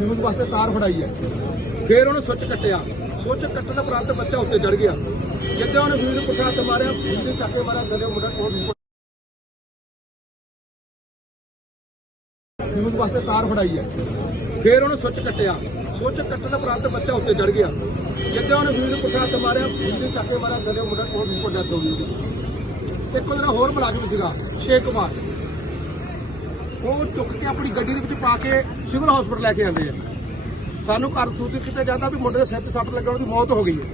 Fuse ਵਾਸਤੇ ਤਾਰ ਫੜਾਈ ਹੈ। ਫਿਰ ਉਹਨੇ ਸੁੱਚ ਕੱਟਿਆ। ਸੁੱਚ ਕੱਟਣ ਦੇ ਉਪਰੰਤ ਬੱਚਾ ਉੱਤੇ ਚੜ ਗਿਆ। ਜਿੱਦਾਂ ਉਹਨੇ ਫਿਊਜ਼ ਪੁੱਠਾ ਹੱਥ ਮਾਰਿਆ ਫਿਊਜ਼ ਚੱਕ ਕੇ ਮਾਰਿਆ, ਥੱਲੇ ਮੁੰਡਾ ਟੋਟ ਫਿਊਜ਼ ਵਾਸਤੇ ਤਾਰ ਫੜਾਈ ਹੈ। ਫਿਰ ਉਹਨੇ ਸੁੱਚ ਕੱਟਿਆ। ਸੁੱਚ ਕੱਟਣ ਉਪਰੰਤ ਬੱਚਾ ਉੱਤੇ ਚੜ ਗਿਆ। ਜਿੱਦਾਂ ਉਹਨੇ ਫਿਊਜ਼ ਪੁੱਠਾ ਹੱਥ ਮਾਰਿਆ ਫਿਊਜ਼ ਚੱਕ ਕੇ ਮਾਰਿਆ, ਥੱਲੇ ਮੁੰਡਾ ਟੋਟ ਕੋ ਡੈਥ ਹੋ ਗਈ ਉਹਦੀ। ਇੱਕ ਉਹਦਾ ਹੋਰ ਮੁਲਾਜ਼ਮ ਸੀਗਾ, ਸ਼ੇਖ ਕੁਮਾਰ। ਉਹ ਚੁੱਕ ਕੇ ਆਪਣੀ ਗੱਡੀ ਦੇ ਵਿੱਚ ਪਾ ਕੇ ਸਿਵਲ ਹਸਪੀਟਲ ਲੈ ਕੇ ਆਉਂਦੇ ਆ। ਸਾਨੂੰ ਘਰ ਸੂਚਿਤ ਕੀਤਾ ਜਾਂਦਾ ਵੀ ਮੁੰਡੇ ਦੇ ਸਿਰ 'ਚ ਸੱਟ ਲੱਗਣ ਦੀ ਮੌਤ ਹੋ ਗਈ ਹੈ।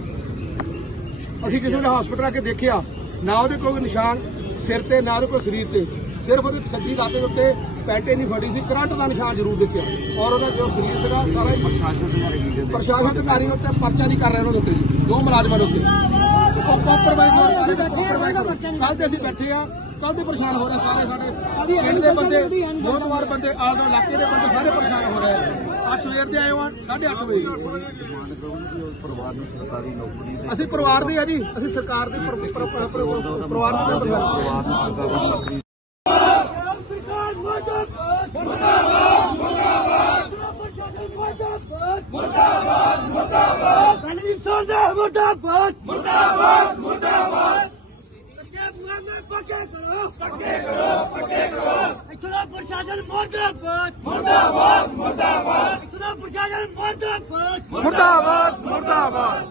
ਅਸੀਂ ਜਿਸ ਵੇਲੇ ਹਸਪੀਟਲ ਆ ਕੇ ਦੇਖਿਆ ਨਾ ਉਹਦੇ ਕੋਈ ਨਿਸ਼ਾਨ ਸਿਰ ਤੇ ਨਾ ਉਹਦੇ ਕੋਈ ਸਰੀਰ ਤੇ। ਸਿਰਫ ਉਹਦੀ ਸੱਜੀ ਲੱਤ ਦੇ ਉੱਤੇ ਪੈਂਟੇ ਨਹੀਂ ਫੜੀ ਸੀ ਕਰੰਟ ਦਾ ਨਿਸ਼ਾਨ ਜ਼ਰੂਰ ਦਿੱਤਿਆ ਔਰ ਉਹਦਾ ਜੋ ਸਰੀਰ ਸੀਗਾ ਸਾਰਾ ਹੀ ਪ੍ਰਸ਼ਾਸਨ ਦੇ ਪ੍ਰਸ਼ਾਸਨ ਅਧਿਕਾਰੀ ਉੱਤੇ ਪਰਚਾ ਨਹੀਂ ਕਰ ਰਹੇ ਉਹਨਾਂ ਦੇ ਉੱਤੇ ਦੋ ਮੁਲਾਜ਼ਮਾਂ ਦੇ ਉੱਤੇ। ਕੱਲ ਤੇ ਅਸੀਂ ਬੈਠੇ ਆ ਕੱਲ ਦੇ ਪਰੇਸ਼ਾਨ ਹੋ ਰਹੇ ਸਾਰੇ ਸਾਡੇ ਪਿੰਡ ਦੇ ਬੰਦੇ, ਬਹੁਤ ਬੰਦੇ ਆਲ ਇਲਾਕੇ ਦੇ ਬੰਦੇ ਸਾਰੇ ਪਰੇਸ਼ਾਨ ਹੋ ਰਹੇ ਆ ਅੱਜ ਸਵੇਰ ਦੇ ਆਏ ਹਾਂ 8:30 ਵਜੇ। ਅਸੀਂ ਪਰਿਵਾਰ ਦੇ ਆ ਜੀ, ਅਸੀਂ ਸਰਕਾਰ ਦੇ ਪਰਿਵਾਰ ਦੇ ਮੈਂਬਰ ਹਾਂ ਪਰਿਵਾਰ ਨੂੰ ਸਰਕਾਰੀ ਮੁਰਦਾਬਾਦ ਮੁਰਦਾਬਾਦ ਮੁਰਦਾਬਾਦ। ਮਾਮਾ ਪੱਕੇ ਕਰੋ ਪੱਕੇ ਕਰੋ ਪੱਕੇ ਕਰੋ ਇਥੋਂ ਪ੍ਰਸ਼ਾਸਨ ਮੁਰਦਾਬਾਦ ਮੁਰਦਾਬਾਦ। ਮੁਰਦਾਬਾਦ ਇਥੋਂ ਪ੍ਰਸ਼ਾਸਨ ਮੁਰਦਾਬਾਦ ਮੁਰਦਾਬਾਦ ਮੁਰਦਾਬਾਦ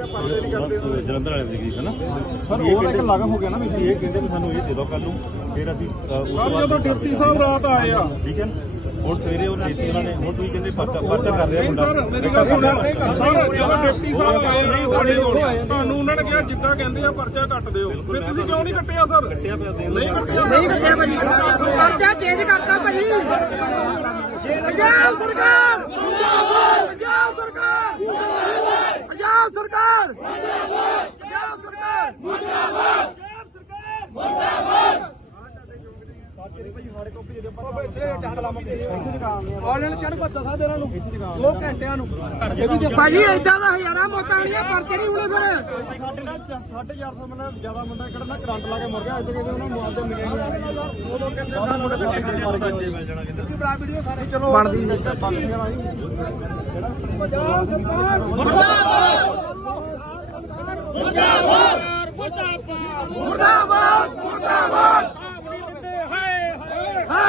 ਜਲੰਧਰ ਵਾਲੇ ਦੀ ਹੈ ਨਾ ਸਰ ਉਹ ਤਾਂ ਇੱਕ ਲਾਗਮ ਹੋ ਗਿਆ ਨਾ ਵੀ ਇਹ ਕਹਿੰਦੇ ਵੀ ਸਾਨੂੰ ਇਹ ਦੇ ਦਿਓ ਕੱਲ ਨੂੰ। ਫਿਰ ਅਸੀਂ ਉਸ ਤੋਂ ਸਰ ਬਾਅਦ ਜਦੋਂ ਡਿਪਟੀ ਸਾਹਿਬ ਰਾਤ ਆਏ ਆ। ਠੀਕ ਹੈ ਨਾ? ਹੁਣ ਸਵੇਰੇ ਉਹ ਦੇਤੀ ਉਹਨਾਂ ਨੇ ਹੁਣ ਤੁਸੀਂ ਕਹਿੰਦੇ ਪਰਚਾ ਪਰਚਾ ਕਰ ਰਿਹਾ ਮੁੰਡਾ। ਸਰ ਮੇਰੀ ਗੱਲ ਸੁਣੋ। ਸਰ ਜਦੋਂ ਡਿਪਟੀ ਸਾਹਿਬ ਆਏ ਆ ਤੁਹਾਡੇ ਕੋਲ ਤੁਹਾਨੂੰ ਉਹਨਾਂ ਨੇ ਕਿਹਾ ਜਿੱਦਾਂ ਕਹਿੰਦੇ ਆ ਪਰਚਾ ਕੱਟ ਦਿਓ। ਫਿਰ ਤੁਸੀਂ ਕਿਉਂ ਨਹੀਂ ਕੱਟਿਆ ਸਰ? ਕੱਟਿਆ ਪਿਆ ਦੇ ਨਹੀਂ ਕੱਟਿਆ ਨਹੀਂ ਕੱਟਿਆ ਭਾਜੀ। ਪਰਚਾ ਚੇਂਜ ਕਰਤਾ ਭਾਜੀ। ਪੰਜਾਬ ਸਰਕਾਰ! ਪੰਜਾਬ ਸਰਕਾਰ! ਪੰਜਾਬ ਸਰਕਾਰ! ਪੰਜਾਬ ਸਰਕਾਰ! ਆਨਲਾਈਨ ਚੜ ਕੋ ਦਸਾ ਦੇ ਨੂੰ 2 ਘੰਟਿਆਂ ਨੂੰ ਭਾਜੀ ਇਦਾਂ ਦਾ ਹਜ਼ਾਰਾਂ ਮੌਤਾਂ ਆਣੀਆਂ ਪਰਚੇ ਨਹੀਂ ਹੋਣੇ ਫਿਰ ਸਾਡੇ ਨਾਲ 450 ਮੁੰਡਾ ਜ਼ਿਆਦਾ ਮੁੰਡਾ ਕਿਹੜਾ ਨਾ ਕਰੰਟ ਲਾ ਕੇ ਮਰ ਗਿਆ ਇੱਥੇ ਕਹਿੰਦੇ ਉਹਨਾਂ ਮੁਆਵਜ਼ਾ ਮਿਲਿਆ ਉਦੋਂ ਕਹਿੰਦੇ ਸਾਡਾ ਮੁੰਡਾ ਕੱਟੇ ਮਾਰ ਗਏ ਮਿਲ ਜਾਣਾ ਕਿਤੇ ਬਣਾ ਵੀਡੀਓ ਸਾਰੇ ਚਲੋ ਬਣਦੀ ਪੰਜਾਬ ਮੁਰਦਾਬਾਦ ਮੁਰਦਾਬਾਦ! ਮੁਰਦਾਬਾਦ! ਮੁਰਦਾਬਾਦ!